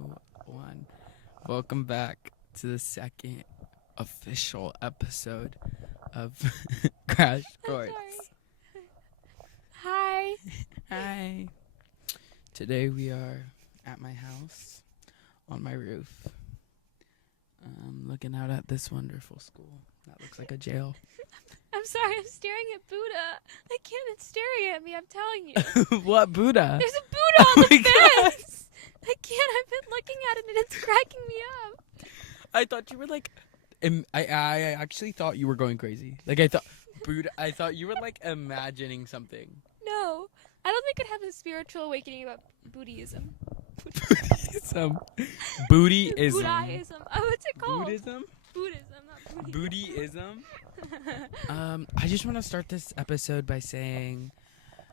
2, 1. Welcome back to the second official episode of Crash Course. Hi. Hi. Today we are at my house on my roof. Looking out at this wonderful school. That looks like a jail. I'm sorry, I'm staring at Buddha. I can't, it's staring at me, I'm telling you. What Buddha? There's a Buddha on the my fence. I can't, I've been looking at it and it's cracking me up. I thought you were like, I actually thought you were going crazy. Like I thought you were like imagining something. No, I don't think I'd have a spiritual awakening about Buddhism. Buddhism. Bootyism. Buddhism. Oh, what's it called? Buddhism? Buddhism, not Buddhism. Bootyism? I just want to start this episode by saying...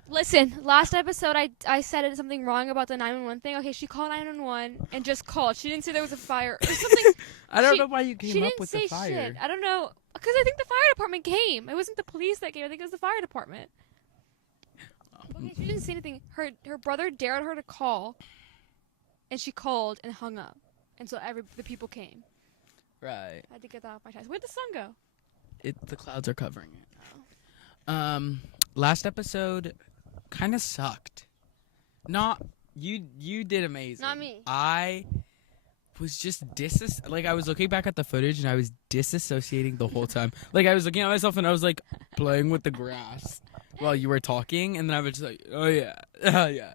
Listen, last episode I said something wrong about the 911 thing. Okay, she called 911 and just called. She didn't say there was a fire or something. I don't know why you came up with the She fire. didn't say shit. I don't know. Because I think the fire department came. It wasn't the police that came. I think it was the fire department. Okay, she didn't say anything. Her brother dared her to call. And she called and hung up. And so the people came. Right. I had to get that off my chest. Where'd the sun go? The clouds are covering it. Last episode kind of sucked. Not you did amazing. Not me. I was just I was looking back at the footage and I was disassociating the whole time. Like I was looking at myself and I was like playing with the grass while you were talking, and then I was just like, oh yeah. Yeah.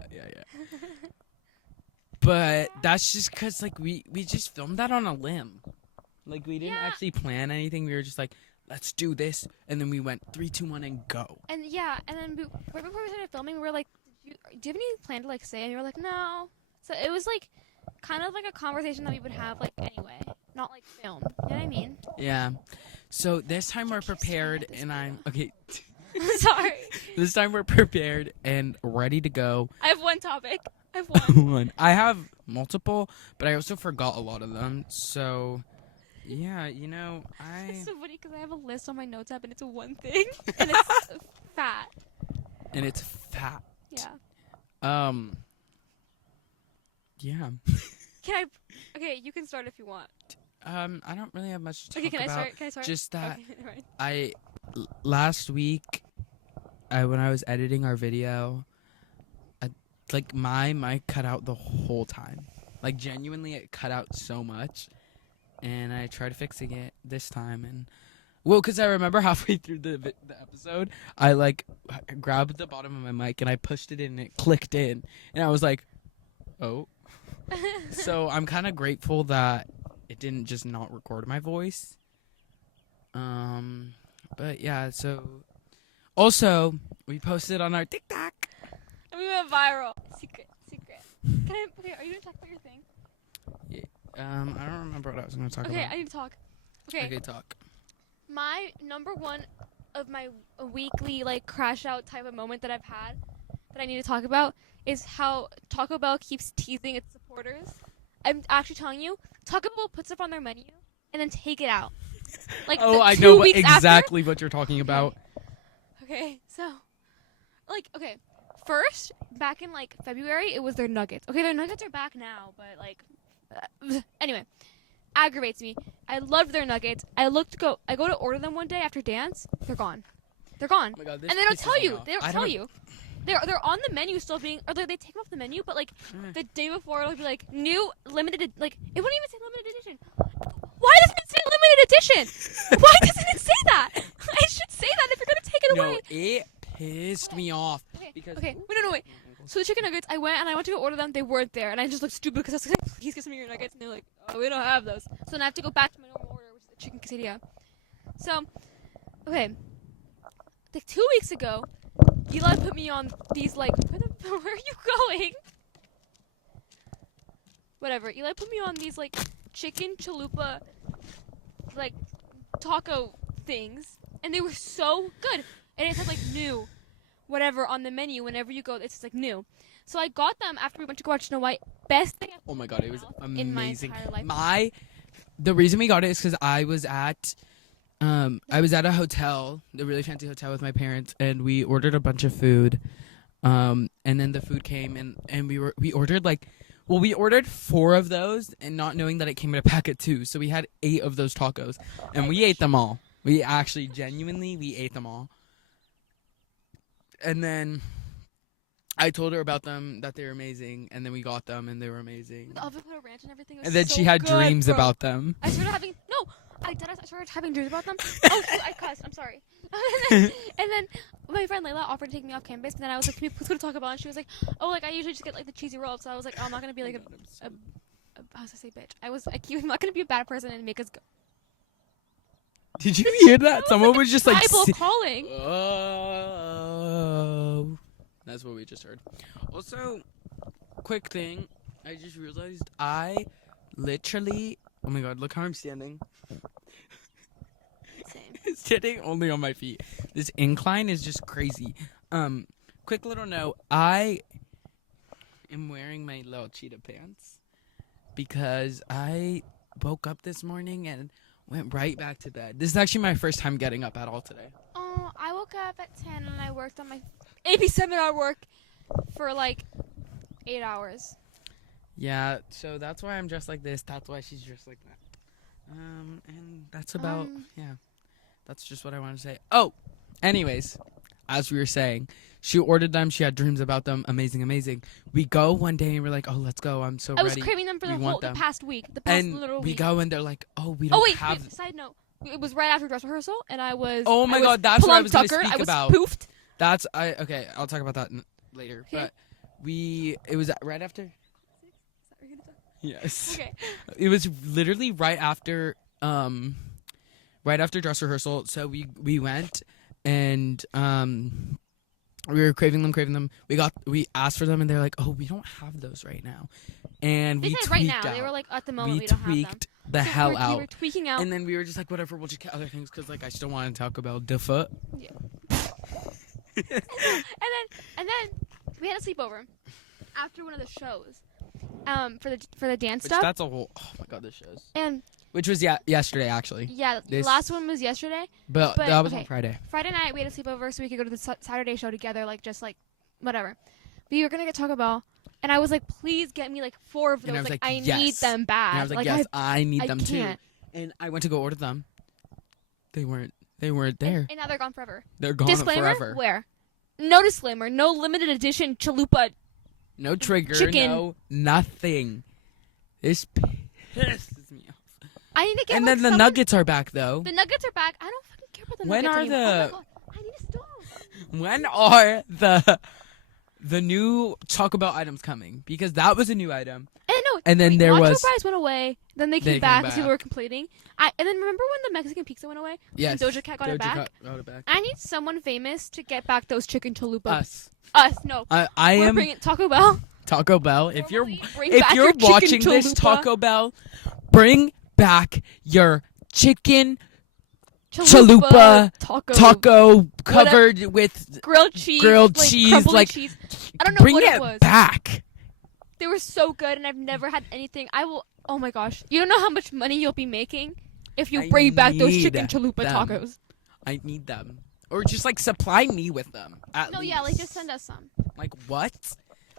But that's just because like we just filmed that on a limb. Like we didn't actually plan anything. We were just like, let's do this, and then we went 3, 2, 1, and go. And then right before we started filming, we were like, do you have any plan to like say? And you were like, no. So it was like kind of like a conversation that we would have like anyway, not like filmed. You know what I mean? Yeah. So this time we're prepared, and I'm okay. Sorry. This time we're prepared and ready to go. I have one topic. I have one. I have multiple, but I also forgot a lot of them. So, yeah, It's so funny because I have a list on my notes app, and it's one thing, and it's fat. And it's fat. Yeah. Yeah. Okay, you can start if you want. I don't really have much to talk Okay, can about. I start? Just that Okay, right. last week, when I was editing our video, my mic cut out the whole time. Like genuinely, it cut out so much, and I tried fixing it this time. And because I remember halfway through the episode, I like grabbed the bottom of my mic and I pushed it in, and it clicked in, and I was like, oh. So I'm kind of grateful that it didn't just not record my voice. But yeah, so also we posted on our TikTok. And we went viral. Secret. Okay, are you gonna talk about your thing? Yeah. I don't remember what I was gonna talk about. Okay, I need to talk. Okay, talk. my number one of my weekly like crash out type of moment that I've had that I need to talk about is how Taco Bell keeps teasing its supporters. I'm actually telling you, Taco Bell puts stuff on their menu and then take it out. Like I 2 know weeks exactly after. what you're talking about. Okay, so okay. First, back in like February, it was their nuggets. Okay, their nuggets are back now, but like anyway, aggravates me. I loved their nuggets. I go to order them one day after dance. They're gone. Oh my God, and they don't tell you. They don't tell you. They're on the menu still being, or they take them off the menu, but like the day before it'll be like new limited, like it wouldn't even say limited edition. Why doesn't it say limited edition? Why doesn't it say that? I should say that if you're gonna take it away. No, it pissed me off. Okay. Wait. So the chicken nuggets, I went to go order them. They weren't there, and I just looked stupid because I was like, please get some of your nuggets, and they're like, oh, we don't have those. So then I have to go back to my normal order, which is the chicken quesadilla. So, okay, like 2 weeks ago, Eli put me on these like, where are you going? Whatever. Eli put me on these like chicken chalupa like taco things, and they were so good. And it said like new, whatever on the menu. Whenever you go, it's just like new. So I got them after we went to go watch Snow White. Best thing. Oh my God, it was amazing. In my entire life. The reason we got it is because I was at a hotel, a really fancy hotel with my parents, and we ordered a bunch of food. And then the food came, and we ordered like Well, we ordered 4 of those and not knowing that it came in a pack of 2. So we had 8 of those tacos. And we ate them all. We actually, genuinely, we ate them all. And then I told her about them, that they were amazing. And then we got them and they were amazing. The avocado ranch and everything was And then so she had good, dreams bro. about them. I started having I started having dreams about them. Oh, shoot, I cussed. I'm sorry. and then my friend Layla offered to take me off campus, but then I was like, "Can we please go to Taco Bell?" And she was like, "Oh, like I usually just get like the cheesy roll." So I was like, "Oh, I'm not gonna be like how was I say bitch? I'm not gonna be a bad person and make us go." Did you hear that? Someone was just like... Bible calling. Oh. That's what we just heard. Also, quick thing. I just realized I literally... Oh my god, look how I'm standing. Same. Standing only on my feet. This incline is just crazy. Quick little note. I am wearing my little cheetah pants because I woke up this morning and went right back to bed. This is actually my first time getting up at all today. Oh, I woke up at 10 and I worked on my AP seminar work for like 8 hours. Yeah, so that's why I'm dressed like this. That's why she's dressed like that. And that's about, yeah. That's just what I want to say. Oh, anyways, as we were saying, she ordered them. She had dreams about them. Amazing, amazing. We go one day and we're like, oh, let's go. I'm so I was ready. craving them for the past week. The past little week. We go and they're like, oh, we don't have... Wait, side note. It was right after dress rehearsal and I was... Oh my god, that's what I was going to speak about. I was poofed. Okay, I'll talk about that later. Okay. But it was right after... Yes. Okay. It was literally right after dress rehearsal. So we went and we were craving them. We asked for them and they're like, "Oh, we don't have those right now." And they we said tweaked right now. out. They were like, at the moment we We don't have them. tweaked the hell out. We were tweaking out. And then we were just like, whatever, we'll just get other things because like I still want to talk about the foot. Yeah. and then we had a sleepover after one of the shows. For the dance stuff. That's a whole... Oh my god, this shows. And which was yesterday actually. Yeah, the last one was yesterday. But that was on Friday. Friday night we had a sleepover so we could go to the Saturday show together, like just like whatever. We were gonna get Taco Bell, and I was like, please get me like 4 of those. And I was like, I yes. need them bad. And I was like, yes, I need them too. Can't. And I went to go order them. They weren't there. And now they're gone forever. They're gone Disclaimer, forever. Where? No disclaimer. No limited edition chalupa. No trigger. Chicken. No nothing. This pisses me off. I need to get. And like, then the nuggets are back though. The nuggets are back. I don't fucking care about the When nuggets are anymore. the? Oh my god, I need to stop. When are the new Taco Bell items coming? Because that was a new item. And then there nacho was... fries went away. Then they came back because people were complaining. And then remember when the Mexican pizza went away? Yes. And Doja Cat got it back? Got it back. I need someone famous to get back those chicken chalupas. Us. No. I We're am bringing Taco Bell. Taco Bell. If you're Bring back your watching chicken this, chalupa. Taco Bell, bring back your chicken chalupa taco covered with grilled cheese, like cheese. I don't know bring what it it was. back. They were so good, and I've never had anything. Oh my gosh, you don't know how much money you'll be making if you bring back those chicken chalupa tacos. I need them, or just like supply me with them. No, yeah, like just send us some. Like what?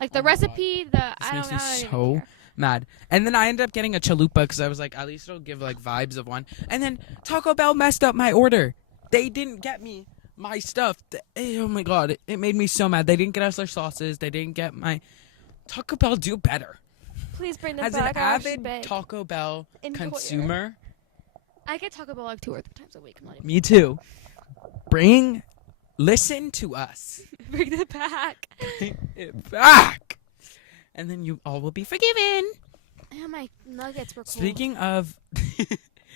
Like the recipe, This makes me so mad. And then I ended up getting a chalupa because I was like, at least it'll give like vibes of one. And then Taco Bell messed up my order. They didn't get me my stuff. Oh my god, it made me so mad. They didn't get us their sauces. They didn't get my... Taco Bell, do better. Please bring them back. As an avid Taco Bell consumer... I get Taco Bell like 2 or 3 times a week. I'm not even... Me too. Listen to us. Bring it back. Bring it back. And then you all will be forgiven. Yeah, my nuggets were cool. Speaking of...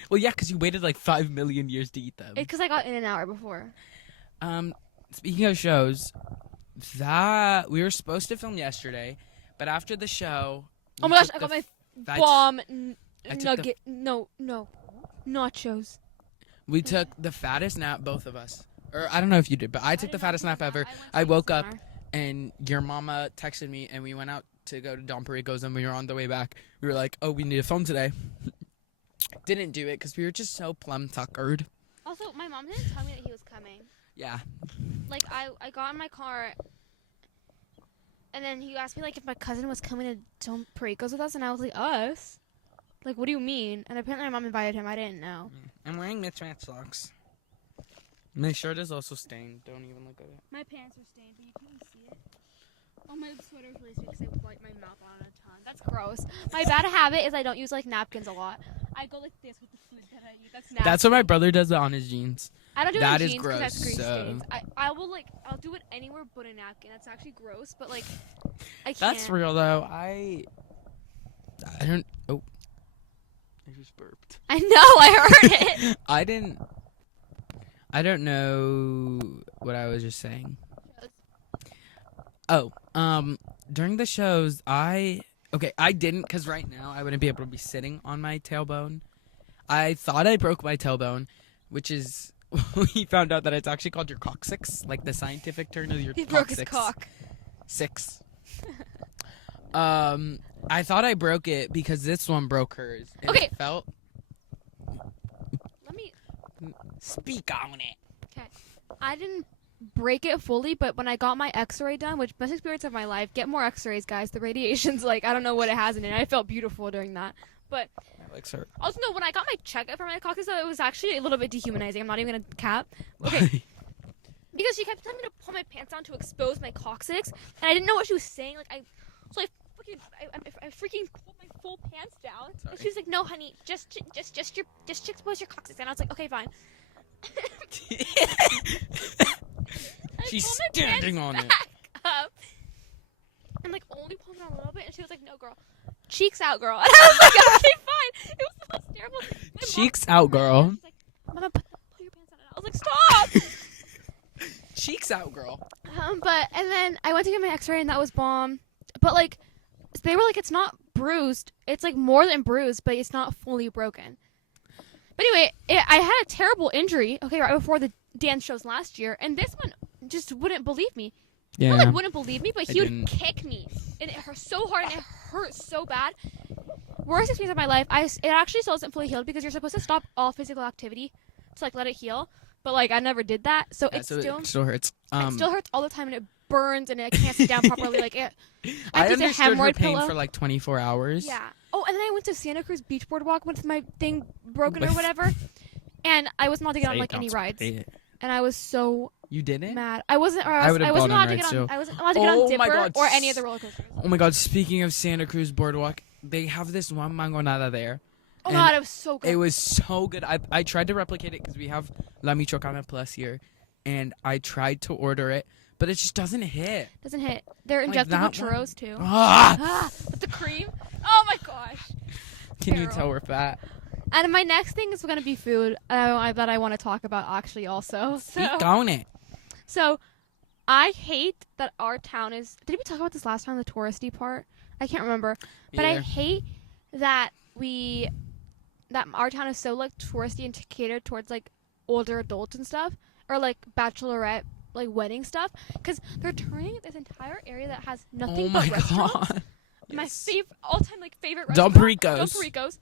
well, yeah, because you waited like 5 million years to eat them. It's because I got in an hour before. Speaking of shows, that we were supposed to film yesterday, but after the show... Oh my gosh, I got my bomb nugget. No, nachos. We took the fattest nap, both of us. Or I don't know if you did, but I took the fattest nap ever. I woke up and your mama texted me and we went out to go to Don Perico's, and we were on the way back. We were like, oh, we need to film today. Didn't do it because we were just so plum-tuckered. Also, my mom didn't tell me that he was coming. Yeah. Like, I got in my car And then he asked me, like, if my cousin was coming to Don Perico's with us, and I was like, us? Like, what do you mean? And apparently my mom invited him. I didn't know. I'm wearing mismatched socks. My shirt is also stained. Don't even look at it. My pants are stained, but you can't see it. Oh, my sweater is really sweet because I wipe my mouth on it a ton. That's gross. My bad habit is I don't use, like, napkins a lot. I go like this with the food that I eat. That's nasty. That's what my brother does on his jeans. I don't do it That in is jeans because that's grease gross, stains. I'll do it anywhere but a napkin. That's actually gross, but, like, I can't. That's real, though. I don't... Oh. I just burped. I know. I heard it. I don't know what I was just saying. Oh, during the shows, I didn't, because right now I wouldn't be able to be sitting on my tailbone. I thought I broke my tailbone, which is, we found out that it's actually called your coccyx, like the scientific term of your He coccyx. broke his cock. 6. I thought I broke it because this one broke hers. And Okay. It felt... Let me... Speak on it. Okay. I didn't break it fully, but when I got my x-ray done, which best experience of my life, get more x-rays, guys. The radiation's like, I don't know what it has in it. I felt beautiful during that. But My legs hurt. also, no, when I got my checkup for my coccyx, though, it was actually a little bit dehumanizing. I'm not even going to cap. Okay. Because she kept telling me to pull my pants down to expose my coccyx, and I didn't know what she was saying. Like, I freaking pulled my full pants down, and she was like, "No, honey, just expose your coccyx." And I was like, "Okay, fine." She's standing on it. Up, and like only pulled it on a little bit, and she was like, "No, girl, cheeks out, girl." And I was like, "Okay, fine." It was the most terrible. My Cheeks mom out, girl. She's like, "Mama, pull your pants down." And I was like, "Stop." Cheeks out, girl. And then I went to get my x-ray and that was bomb. But like, they were like, it's not bruised. It's like more than bruised, but it's not fully broken. But anyway, I had a terrible injury, okay, right before the dance shows last year. And this one just wouldn't believe me. Yeah. Not like wouldn't believe me, but he would didn't. kick me. And it hurt so hard and it hurt so bad. Worst experience of my life. It actually still isn't fully healed because you're supposed to stop all physical activity to like let it heal. But like I never did that, so Yeah, it so still it still hurts. it still hurts all the time and it burns and it can't sit down properly. Like it, I used a understood her hemorrhoid pain pillow. for like 24 hours. Yeah. Oh, and then I went to Santa Cruz Beach Boardwalk with my thing broken or With- whatever, and I wasn't allowed to get on Say it, like any don't rides, say it. and I was so You didn't? mad. I wasn't. Or I would've I wasn't gone on allowed to get rides, on. too. I wasn't allowed to get Oh on my Dipper God. or any of the roller coasters. Oh my God! Speaking of Santa Cruz Boardwalk, they have this one mangonada there. Oh and my God, it was so good. It was so good. I tried to replicate it because we have La Michoacana Plus here, and I tried to order it, but it just doesn't hit. Doesn't hit. They're Like injected with that one. churros too. Ah! With the cream. Oh my gosh. Can you Terrible. tell we're fat? And my next thing is going to be food that I want to talk about actually also. Keep going it. So I hate that our town is. Did we talk about this last time? The touristy part. I can't remember. But I Either. hate that our town is so like touristy and catered towards like older adults and stuff, or like bachelorette like wedding stuff, because they're turning this entire area that has nothing Oh but my restaurants. God. My Yes. all-time like favorite Don restaurant. Perico's. Don Perico's.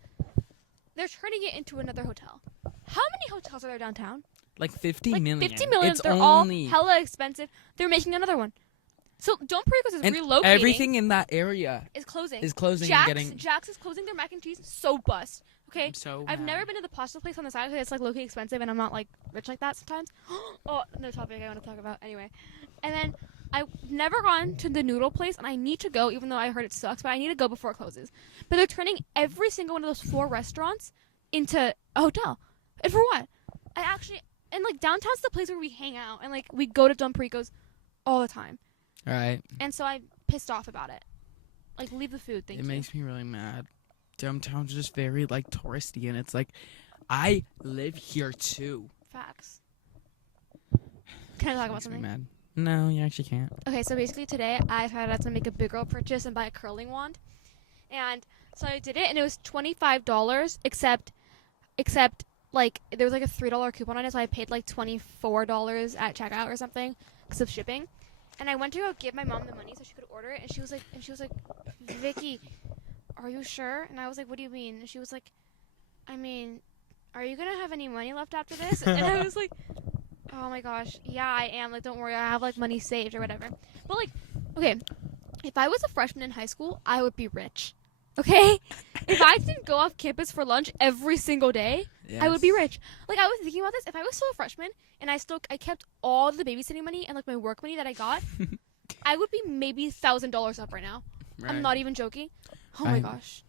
They're turning it into another hotel. How many hotels are there downtown? Like 50 Like million. 50 million. It's They're only all hella expensive. They're making another one. So Don Perico's is and relocating. everything in that area is closing. is closing Jack's, and getting Jack's is closing their mac and cheese. So bust. Okay. I'm so I've mad. never been to the pasta place on the side because it's like low-key expensive and I'm not like rich like that sometimes. Oh, another topic I want to talk about. Anyway. And then I've never gone to the noodle place and I need to go even though I heard it sucks, but I need to go before it closes. But they're turning every single one of those 4 restaurants into a hotel. And for what? And like downtown's the place where we hang out and like we go to Don Perico's all the time. All right. And so I'm pissed off about it. Like leave the food, thank It you. makes me really mad. Downtown's just very like touristy, and it's like, I live here too. Facts. Can I talk about Makes me something? mad. No, you actually can't. Okay, so basically today I decided to make a big girl purchase and buy a curling wand. And so I did it and it was $25 except like there was like a $3 coupon on it, so I paid like $24 at checkout or something because of shipping. And I went to go give my mom the money so she could order it, and she was like, Vicky, are you sure? And I was like, what do you mean? And she was like, I mean, are you gonna have any money left after this? And I was like, oh my gosh, yeah, I am. Like, don't worry, I have like money saved or whatever. But like, okay, if I was a freshman in high school, I would be rich. Okay? If I didn't go off campus for lunch every single day, I would be rich. Like, I was thinking about this. If I was still a freshman and I kept all the babysitting money and, like, my work money that I got, I would be maybe $1,000 up right now. Right. I'm not even joking. Oh, my gosh.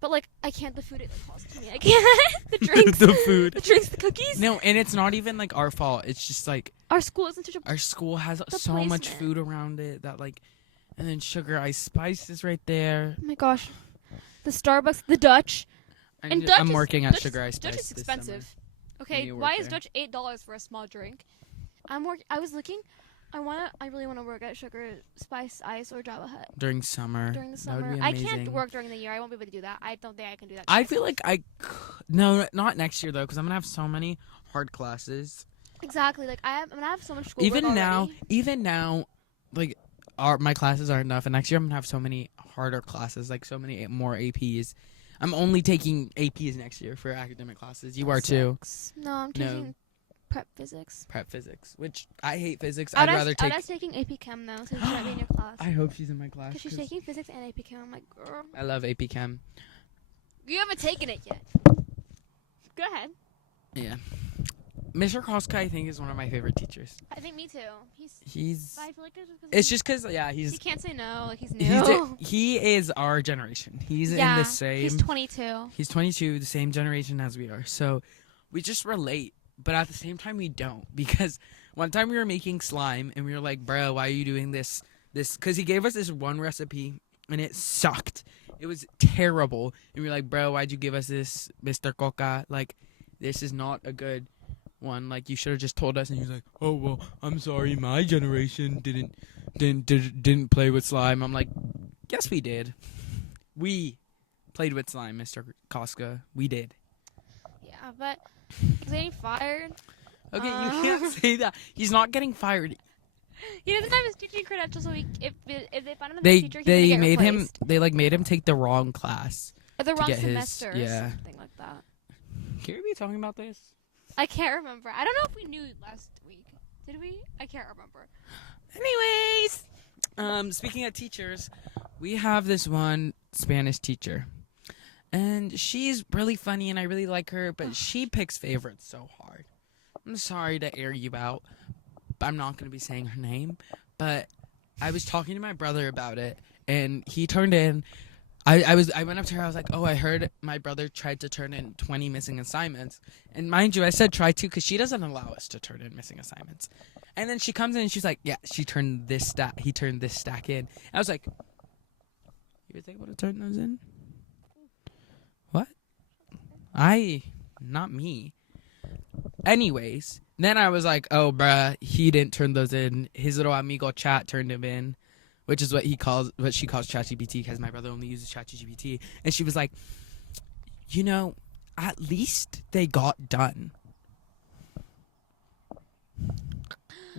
But, like, I can't. The food, it like, costs me. I can't. The drinks. The food. The drinks, the cookies. No, and it's not even, like, our fault. It's just, like... Our school isn't such a... Our school has so placement. much food around it that, like... And then sugar ice spice is right there. Oh, my gosh. The Starbucks, the Dutch. And Dutch I'm working at Sugar Ice Dutch Spice is expensive. this Okay, You why work is there. Dutch $8 for a small drink? I was looking. I really want to work at Sugar Spice Ice or Java Hut during summer. during the That would summer. be I can't amazing. work during the year. I won't be able to do that. I don't think I can do that. I feel like no, not next year though, because I'm gonna have so many hard classes. Exactly. Like I'm gonna have so much school. Even now, like my classes aren't enough, and next year I'm gonna have so many harder classes, like so many more APs. I'm only taking APs next year for academic classes. You are too. No, I'm taking prep physics. Prep physics, which I hate physics. I'd rather take. Ada's taking AP Chem though, so she might be in your class. I hope she's in my class. Because she's taking physics and AP Chem. I'm like, girl. I love AP Chem. You haven't taken it yet. Go ahead. Yeah. Mr. Koska, I think, is one of my favorite teachers. I think me too. He's. I feel like It's just because, he can't say no. Like he's new. He is our generation. He's in the same. He's 22. He's 22, the same generation as we are. So we just relate, but at the same time we don't, because one time we were making slime and we were like, "Bro, why are you doing this?" Because he gave us this one recipe and it sucked. It was terrible, and we were like, "Bro, why'd you give us this, Mr. Coca? Like, this is not a good one. Like, you should have just told us." And he was like, "Oh well, I'm sorry, my generation didn't play with slime." I'm like, "Yes, we did. We played with slime, Mr. Koska. We did." Yeah, but he's getting fired. Okay, you can't say that. He's not getting fired. He doesn't have his teaching credentials, so if they find another They teacher, he's gonna get made replaced. him. They made him take the wrong class. Or the wrong get his- semester or something like that. Can we be talking about this? I can't remember. I don't know if we knew last week. Did we? I can't remember. Anyways, speaking of teachers, we have this one Spanish teacher, and she's really funny, and I really like her, but she picks favorites so hard. I'm sorry to air you out. I'm not going to be saying her name, but I was talking to my brother about it, and he turned in. I went up to her. I was like, "Oh, I heard my brother tried to turn in 20 missing assignments." And mind you, I said try to because she doesn't allow us to turn in missing assignments. And then she comes in and she's like, "Yeah, he turned this stack in." And I was like, "You was able to turn those in?" What? Not me. Anyways, then I was like, "Oh, bruh, he didn't turn those in. His little amigo chat turned him in," which is what she calls ChatGPT, because my brother only uses ChatGPT. And she was like, "At least they got done."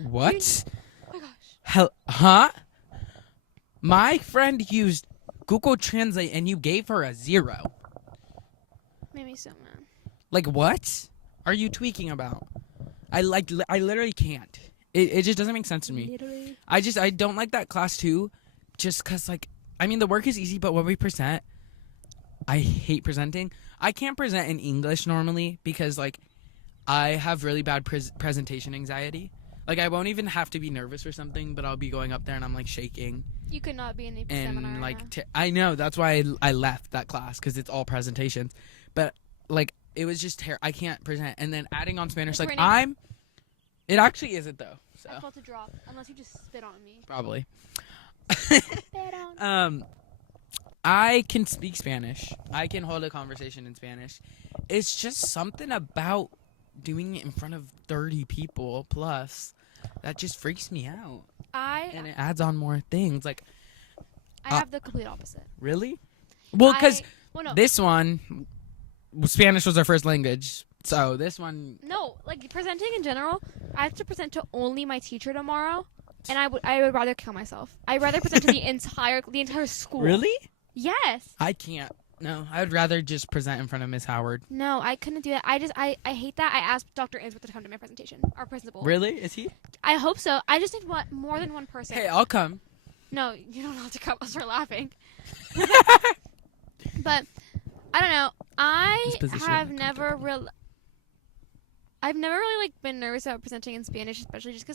What? Oh my gosh. Huh? My friend used Google Translate and you gave her a 0. Made me so mad. Like, what are you tweaking about? I literally can't. It just doesn't make sense to me. Literally. I don't like that class too, just because, like, I mean, the work is easy, but when we present, I hate presenting. I can't present in English normally because, like, I have really bad presentation anxiety. Like, I won't even have to be nervous or something, but I'll be going up there and I'm, like, shaking. You could not be in a And, seminar. like, I know. That's why I left that class, because it's all presentations. But, like, it was just I can't present. And then adding on Spanish, like, it actually isn't, though. So. I felt to drop, unless you just spit on me. Probably. Spit on. I can speak Spanish. I can hold a conversation in Spanish. It's just something about doing it in front of 30 people plus that just freaks me out. And it adds on more things. Like, I have the complete opposite. Really? Well, because no. this one, Spanish was our first language. So this one. No, like presenting in general, I have to present to only my teacher tomorrow, and I would rather kill myself. I'd rather present to the entire school. Really? Yes. I can't. No, I would rather just present in front of Miss Howard. No, I couldn't do that. I hate that. I asked Dr. Ainsworth to come to my presentation. Our principal. Really? Is he? I hope so. I just need more than one person. Hey, I'll come. No, you don't have to cut us for laughing. But I don't know. I've never really like been nervous about presenting in Spanish, especially just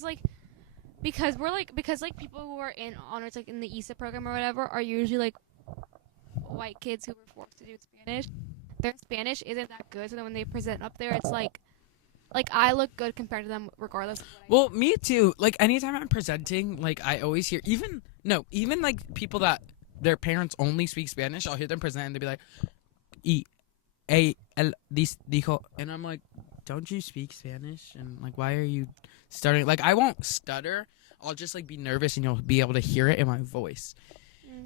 because people who are in honors like in the ISA program or whatever are usually like white kids who were forced to do Spanish. Their Spanish isn't that good, so then when they present up there, it's like I look good compared to them regardless of what I do. Me too. Like anytime I'm presenting, like I always hear even like people that their parents only speak Spanish, I'll hear them present and they'll be like dijo, and I'm like, don't you speak Spanish? And like, why are you stuttering? Like, I won't stutter. I'll just like be nervous, and you'll be able to hear it in my voice.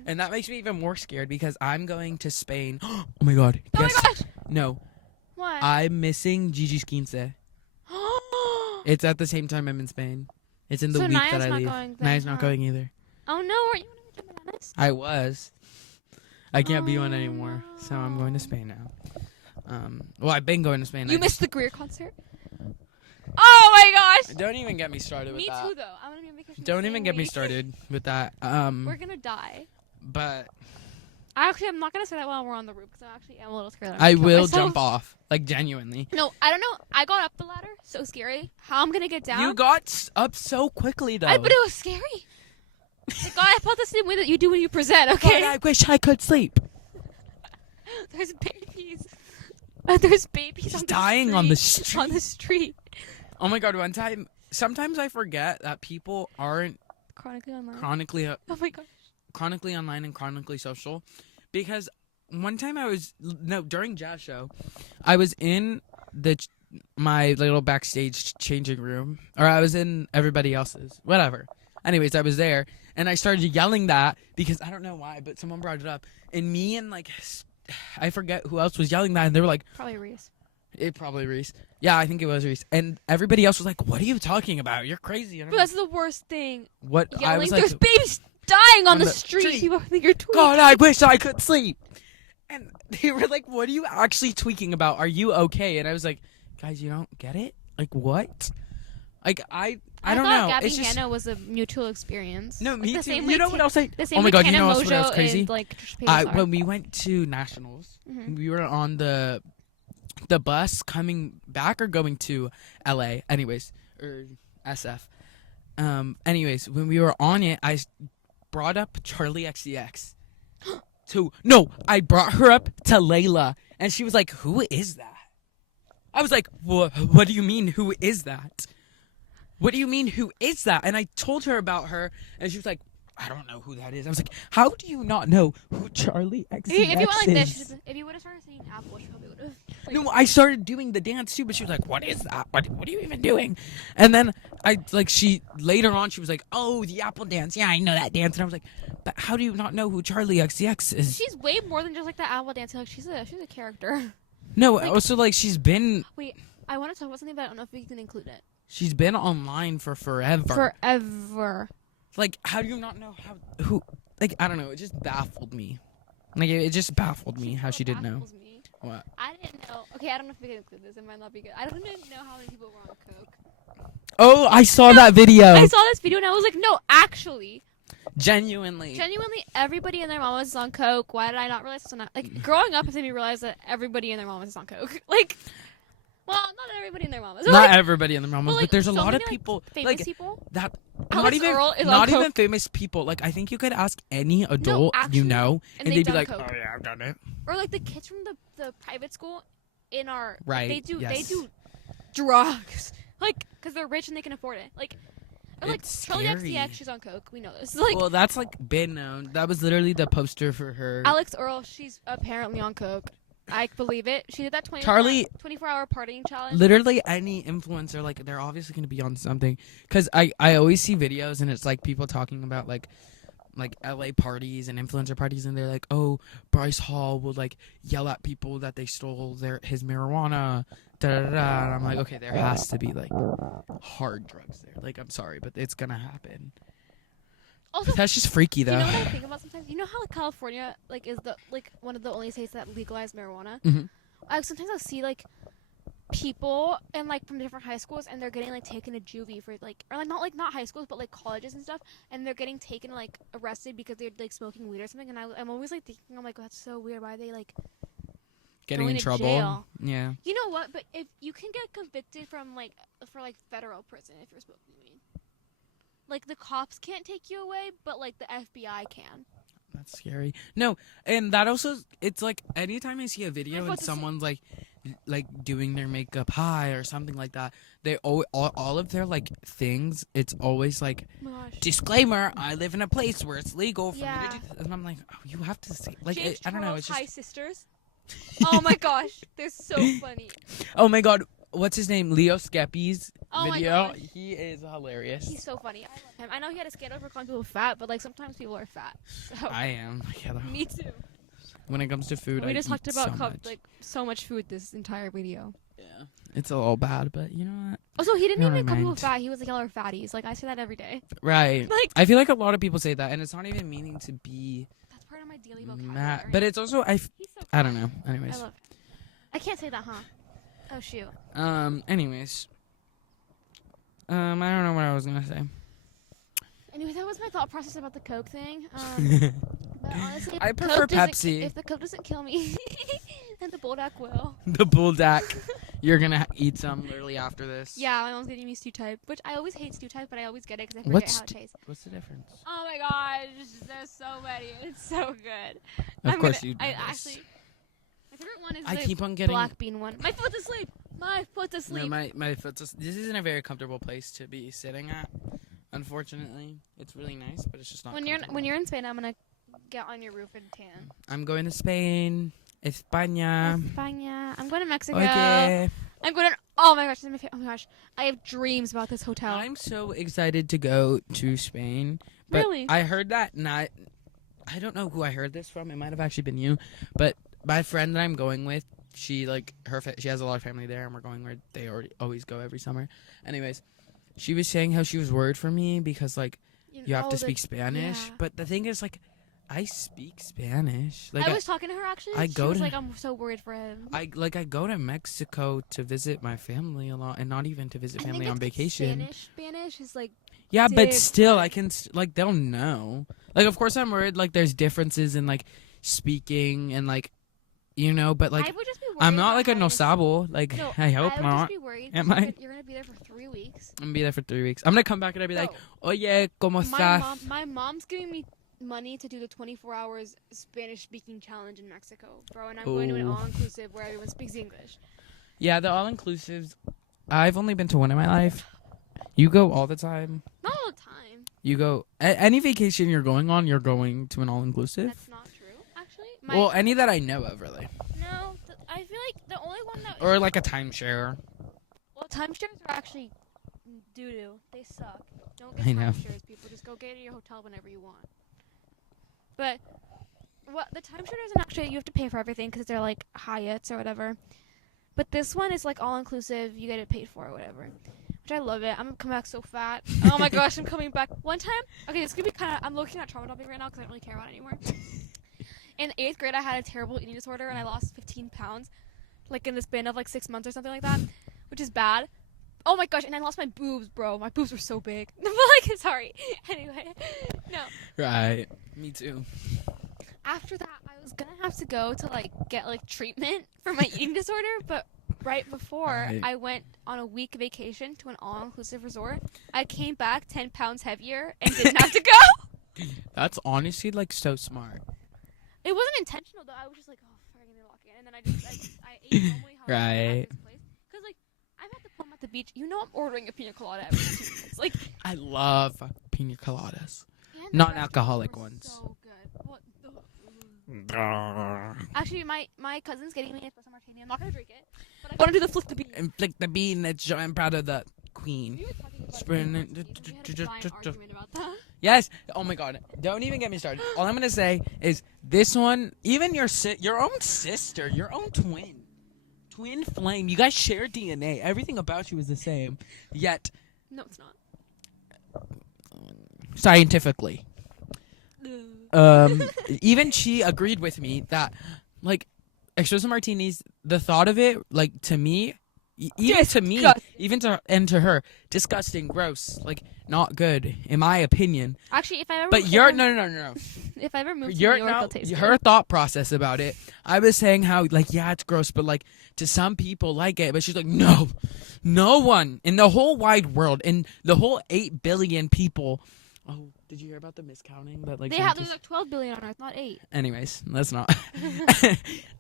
And that makes me even more scared because I'm going to Spain. Oh my god! Oh my gosh! No. What? I'm missing Gigi's quince. It's at the same time I'm in Spain. It's in the week Naya's that I not leave. going then, Naya's not going either. Oh no! Are you want to go to Bananas? I was. I can't be one anymore, so I'm going to Spain now. Well, I've been going to Spain. You missed the Greer concert. Oh my gosh! Don't even get me started with that. Me too, though. I'm gonna be on vacation. Don't even get me started with that. We're gonna die. But I'm not gonna say that while we're on the roof because I'm a little scared. I will jump off, like genuinely. No, I don't know. I got up the ladder, so scary. How I'm gonna get down? You got up so quickly, though. But it was scary. Like, God, I felt the same way that you do when you present. Okay. God, I wish I could sleep. There's babies. There's babies just dying on the street. On the street. Oh my god! One time, sometimes I forget that people aren't chronically online. Oh my god. Chronically online and chronically social, because one time during jazz show, I was in my little backstage changing room, or I was in everybody else's, whatever. Anyways, I was there and I started yelling that because I don't know why, but someone brought it up, and me and like I forget who else was yelling that, and they were like, probably Reese. Probably Reese. Yeah, I think it was Reese. And everybody else was like, "What are you talking about? You're crazy." But that's the worst thing. What? Yelling. I was like, there's babies dying on the street. People think you're tweaking. God, I wish I could sleep. And they were like, "What are you actually tweaking about? Are you okay?" And I was like, "Guys, you don't get it? Like what?" Like I don't know. Gabby it's just Hanna was a mutual experience. No, me like too. You know what else I? The same Oh my god, you know Mojo what else crazy? And, like, when we went to nationals, we were on the bus coming back or going to LA. Anyways, or SF. Anyways, when we were on it, I brought up Charlie XCX. I brought her up to Layla, and she was like, "Who is that?" I was like, What do you mean, who is that? What do you mean, who is that? And I told her about her, and she was like, I don't know who that is. I was like, how do you not know who Charlie XCX if you went like is? this, if you would have started singing Apple, she probably would have. Like, no, I started doing the dance too, but she was like, what is that? What are you even doing? And then later on, she was like, oh, the Apple dance. Yeah, I know that dance. And I was like, but how do you not know who Charlie XCX is? She's way more than just like the Apple dance. Like she's a character. No, like, also like she's been. Wait, I want to talk about something, but I don't know if we can include it. She's been online for forever. Like, how do you not know who? Like, I don't know. It just baffled me. Like, it just baffled me how she didn't know. Me. What? I didn't know. Okay, I don't know if we can include this. It might not be good. I don't even know how many people were on coke. Oh, I saw that video. I saw this video and I was like, no, actually. Genuinely, everybody and their mom was on coke. Why did I not realize this? Like, growing up, I made me realize that everybody and their mom was on coke. Like, well, not everybody and their mom was. Not everybody and their mom was, but there's a so lot many, of people, famous people. That Alex not even famous people. Like, I think you could ask any adult actually, and they'd be like, coke. "Oh yeah, I've done it." Or like the kids from the private school in our right. They do drugs, like, because they're rich and they can afford it. Like, or like Charlie XCX, she's on coke. We know this. Like, well, that's like been known. That was literally the poster for her. Alex Earl, she's apparently on coke. I believe it. She did that 24-hour partying challenge. Literally any influencer, like, they're obviously going to be on something. Because I always see videos, and it's, like, people talking about, like LA parties and influencer parties, and they're like, oh, Bryce Hall will, like, yell at people that they stole his marijuana, da-da-da. And I'm like, okay, there has to be, like, hard drugs there. Like, I'm sorry, but it's going to happen. Also, that's just freaky, though. You know what I think about sometimes? You know how, like, California, like, is one of the only states that legalized marijuana? Mm-hmm. Sometimes I'll see, like, people and like from different high schools, and they're getting like taken to juvie for or not high schools, but like colleges and stuff, and they're getting taken like arrested because they're like smoking weed or something. And I'm always like thinking, I'm like, that's so weird. Why are they like Getting going in to trouble. jail? Yeah. You know what? But if you can get convicted from for federal prison if you're smoking weed, like the cops can't take you away, but like the FBI can. That's scary. No, and that also, it's like anytime I see a video about and to say- someone's like doing their makeup high or something like that, they all of their like things, it's always like, Oh my gosh. disclaimer, I live in a place where it's legal for me Yeah. to do this. And I'm like, oh, you have to say, like, James I don't know, Charles' it's just, High Sisters. Oh my gosh, they're so funny. oh my god, what's his name? Leo Skepi's Oh my video. gosh. He is hilarious. He's so funny. I love him. I know he had a scandal for calling people fat, but like sometimes people are fat. So I am. Yeah, me too. when it comes to food, We I just eat talked about so much. so much food this entire video. Yeah, it's a little bad, but you know what? Also, he didn't I don't even call people mind. fat. He was like, y'all are fatties. Like I say that every day. Right. Like I feel like a lot of people say that, and it's not even meaning to be that's part of my daily vocabulary. mad, but it's also He's so I funny. don't know. I Anyways, love him. I can't say that, huh? Oh shoot. anyways, I don't know what I was gonna say. Anyway, that was my thought process about the Coke thing. But honestly, I if prefer Coke doesn't- Pepsi. If the Coke doesn't kill me, then the Bulldog will. The Bulldog. You're gonna eat some literally after this. Yeah, my mom's getting me stew type, which I always hate stew type, but I always get it because I forget What's how it tastes. What's the difference? Oh my gosh, there's so many. It's so good. Of course you. I actually, my favorite one is I the keep on getting. black bean one. My foot's asleep. My foot's asleep. No, my foot's. This isn't a very comfortable place to be sitting at. Unfortunately, it's really nice, but it's just not. when comfortable. you're in Spain, I'm gonna get on your roof and tan. I'm going to Spain, España. España. I'm going to Mexico. Okay. I'm going to. Oh my gosh, this is my oh my gosh, I have dreams about this hotel. I'm so excited to go to Spain. But Really? I heard that, and I don't know who I heard this from. It might have actually been you, but my friend that I'm going with, she she has a lot of family there, and we're going where they always go every summer. Anyways, she was saying how she was worried for me because like you have to speak Spanish, yeah. but the thing is like I speak Spanish. Like I was talking to her actually. I she go was to- like, I'm so worried for him. I go to Mexico to visit my family a lot, and not even to visit I family think on it's vacation. Spanish is like. Yeah, but still, I different. can like they'll know. Like, of course, I'm worried. Like, there's differences in like speaking and like, you know. But like, I would just be worried I'm not about like a having no to sabo. Like, No, I hope I would not. just be worried. Am 'cause I? You're gonna be there for 3 weeks. I'm gonna be there for 3 weeks. I'm gonna come back and I'll be like, Bro, oye, ¿cómo estás? my mom's giving me money to do the 24 hours Spanish speaking challenge in Mexico, bro, and I'm going to an Ooh. all inclusive where everyone speaks English. Yeah, the all inclusives. I've only been to one in my life. You go all the time. Not all the time. You go any vacation you're going on. You're going to an all inclusive. That's not true, actually. Well, any that I know of, really, No, I feel like the only one that. or like a timeshare. Well, timeshares are actually doo doo. They suck. Don't I get know. timeshares, people. Just go get your hotel whenever you want. But what the timeshare doesn't actually. You have to pay for everything because they're like Hyatts or whatever. But this one is like all inclusive. You get it paid for or whatever. Which I love it. I'm gonna come back so fat. Oh my gosh, I'm coming back. One time, okay, this could be kind of. I'm looking at trauma dumping right now because I don't really care about it anymore. In 8th grade, I had a terrible eating disorder and I lost 15 pounds, like in the span of like 6 months or something like that, which is bad. Oh my gosh, and I lost my boobs, bro. My boobs were so big. But like, sorry. Anyway, no. Right. Me too. After that, I was gonna have to go to like get like treatment for my eating disorder, but right before Right. I went on a week vacation to an all-inclusive resort, I came back 10 pounds heavier and didn't have to go. That's honestly like so smart. It wasn't intentional though. I was just like, oh, friggin' they're locking in, and then I ate normally how I Right. ate at this place. Cause like I'm at the pool, I'm at the beach. You know, I'm ordering a pina colada every 2 minutes. Like I love pina coladas. and the Non-alcoholic restaurants were ones. So good. What the? Actually, my cousin's getting me an espresso martini. I'm not gonna drink it, but I want to do the flip the bean. Inflict the bean that I'm proud of the queen. We were talking about Spin it. it. We had a giant argument about that. Yes. Oh my god. Don't even get me started. All I'm gonna say is this one, even your own sister, your own twin flame. You guys share DNA. Everything about you is the same. Yet, No, it's not. scientifically, even she agreed with me that, like, espresso martinis. The thought of it, like, to me, Even to me, Disgusting. even to her, disgusting, gross, like not good in my opinion. Actually, if I ever But you're no. if I ever move to Your New York, they'll taste her good. thought process about it. I was saying how like yeah, it's gross, but like to some people like it. But she's like, no, no one in the whole wide world, in the whole 8 billion people. Oh, did you hear about the miscounting that like? There's like 12 billion on Earth, not 8. Anyways, let's not.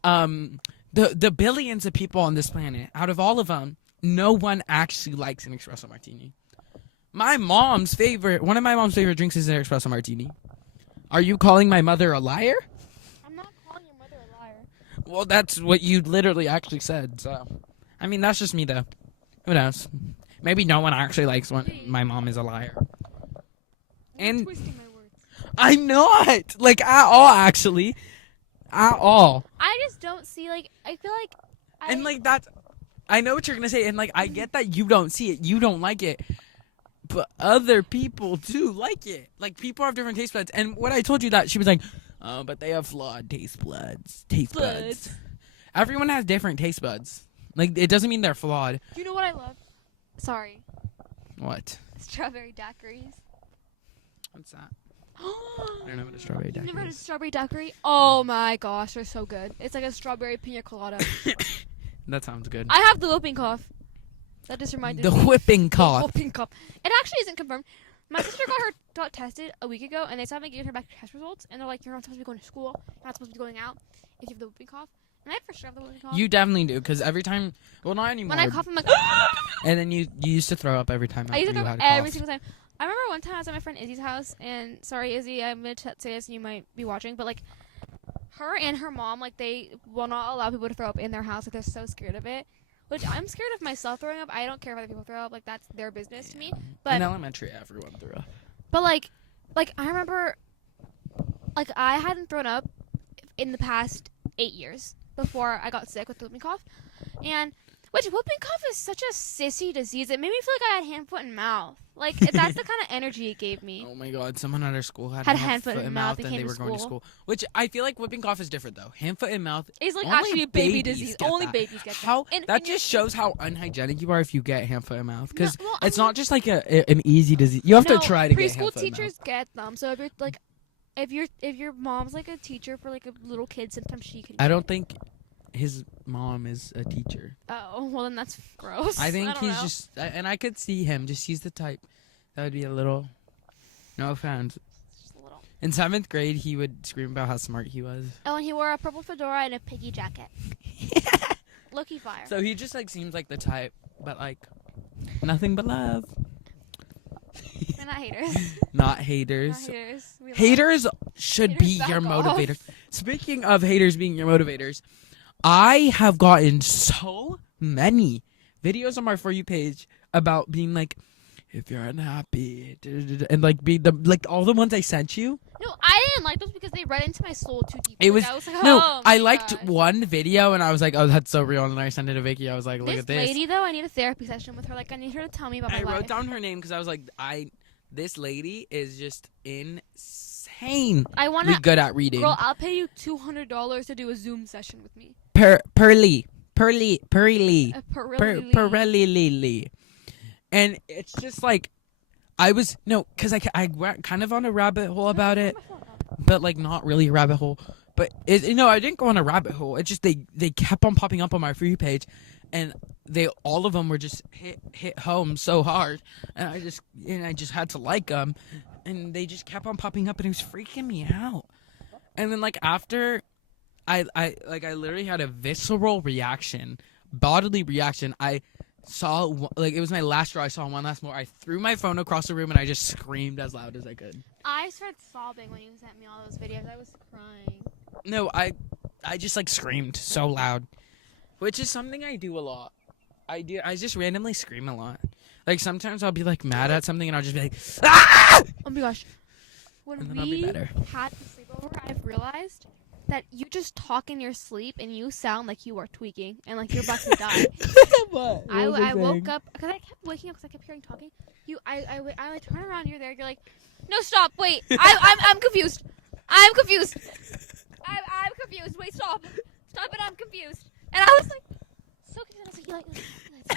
The billions of people on this planet, out of all of them, no one actually likes an espresso martini. One of my mom's favorite drinks is an espresso martini. Are you calling my mother a liar? I'm not calling your mother a liar. Well, that's what you literally actually said. So, I mean, that's just me though. Who knows? Maybe no one actually likes when my mom is a liar. You're twisting my words. I'm not like at all, actually, at all. I just don't see like I feel like And like that's, I know what you're gonna say, and like I get that you don't see it, you don't like it, but other people do like it. Like people have different taste buds, and when I told you that, she was like, "Oh, but they have flawed taste buds." Everyone has different taste buds. Like it doesn't mean they're flawed. Do you know what I love? Sorry, What? strawberry daiquiris. What's that? I don't know what a strawberry You've daiquiri never had a is. strawberry daiquiri? Oh my gosh, they're so good. It's like a strawberry pina colada. That sounds good. I have the whooping cough. That just reminded The me. whipping The cough. whooping cough. It actually isn't confirmed. My sister got tested a week ago, and they still haven't given her back test results. And they're like, "You're not supposed to be going to school. You're not supposed to be going out if you have the whooping cough." And I for sure have the whooping cough. You definitely do, because every time, well, not anymore. When I cough, I'm like, And then you used to throw up every time. I used to you throw had up a every cough. single time. I remember one time I was at my friend Izzy's house, and sorry Izzy, I'm gonna say this, and you might be watching, but like, her and her mom, like, they will not allow people to throw up in their house. Like, they're so scared of it. Which I'm scared of myself throwing up. I don't care if other people throw up. Like, that's their business to me. But in elementary, everyone threw up. But like I remember, like I hadn't thrown up in the past 8 years before I got sick with whooping cough, and which whooping cough is such a sissy disease. It made me feel like I had hand, foot, and mouth. Like that's the kind of energy it gave me. Oh my god, someone at our school had hand, foot, and mouth and and they came were to going to school. school. Which I feel like whooping cough is different though. Hand, foot, and mouth. It's like Only actually a baby babies disease. get Only that. babies get How that. that just shows how unhygienic you are if you get hand, foot, and mouth. Because No, well, it's I mean- not just like an easy disease. You have to try to get hand, preschool foot, and mouth. teachers get them. So if you're like, if your mom's like a teacher for like a little kid, sometimes she can. I don't think his mom is a teacher. Oh well, then that's gross. I think don't he's know. just, and I could see him. Just he's the type that would be a little. No offense. Just a little. In 7th grade, he would scream about how smart he was. Oh, and he wore a purple fedora and a piggy jacket. Low-key fire. So he just like seems like the type, but like nothing but love. We're not haters. Not haters. Not haters. We love- Haters should Haters be your back off. motivators. Speaking of haters being your motivators, I have gotten so many videos on my For You page about being like, if you're unhappy, and like be the like all the ones I sent you. No, I didn't like those because they read into my soul too deep. It was Like, I was like, no. oh I my liked gosh. one video and I was like, oh, that's so real. And then I sent it to Vicky. I was like, look This at this. lady though, I need a therapy session with her. Like, I need her to tell me about I my wrote life. down her name because I was like, this lady is just insane. I want Really to. good at reading. Girl, I'll pay you $200 to do a Zoom session with me. Pearly. Really. And it's just like, because I went kind of on a rabbit hole about it, but like not really a rabbit hole. But I didn't go on a rabbit hole. It's just they kept on popping up on my For You page, and all of them were just hit home so hard, and I just had to like them, and they just kept on popping up, and it was freaking me out. And then like after, I literally had a visceral reaction, bodily reaction. I saw like it was my last straw. I saw one last more. I threw my phone across the room and I just screamed as loud as I could. I started sobbing when you sent me all those videos. I was crying. No, I just like screamed so loud, which is something I do a lot. I just randomly scream a lot. Like sometimes I'll be like mad at something and I'll just be like, ah! Oh my gosh. When And then I'll be we better. had a sleepover, I've realized that you just talk in your sleep and you sound like you are tweaking and like you're about to die. What? I woke up because I kept waking up because I kept hearing talking. I like turn around, you're there. You're like, no, stop, wait. I'm confused. I'm confused. I'm confused. Wait, stop it. I'm confused. And I was like, so confused. I was like,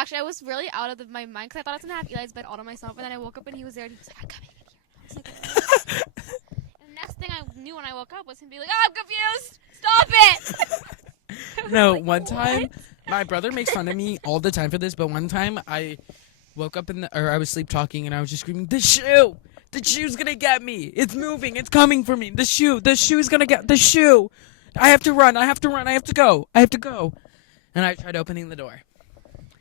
Actually, I was really out of my mind because I thought I was gonna have Eli's bed all to myself, and then I woke up and he was there, and he was like, "I'm coming in here." I was like, and the next thing I knew when I woke up was him being like, "Oh, I'm confused. Stop it." No, like, one "What?" time, my brother makes fun of me all the time for this, but one time I woke up I was sleep talking, and I was just screaming, "The shoe! The shoe's gonna get me! It's moving! It's coming for me! The shoe's gonna get the shoe! I have to run! I have to run! I have to go! I have to go!" And I tried opening the door.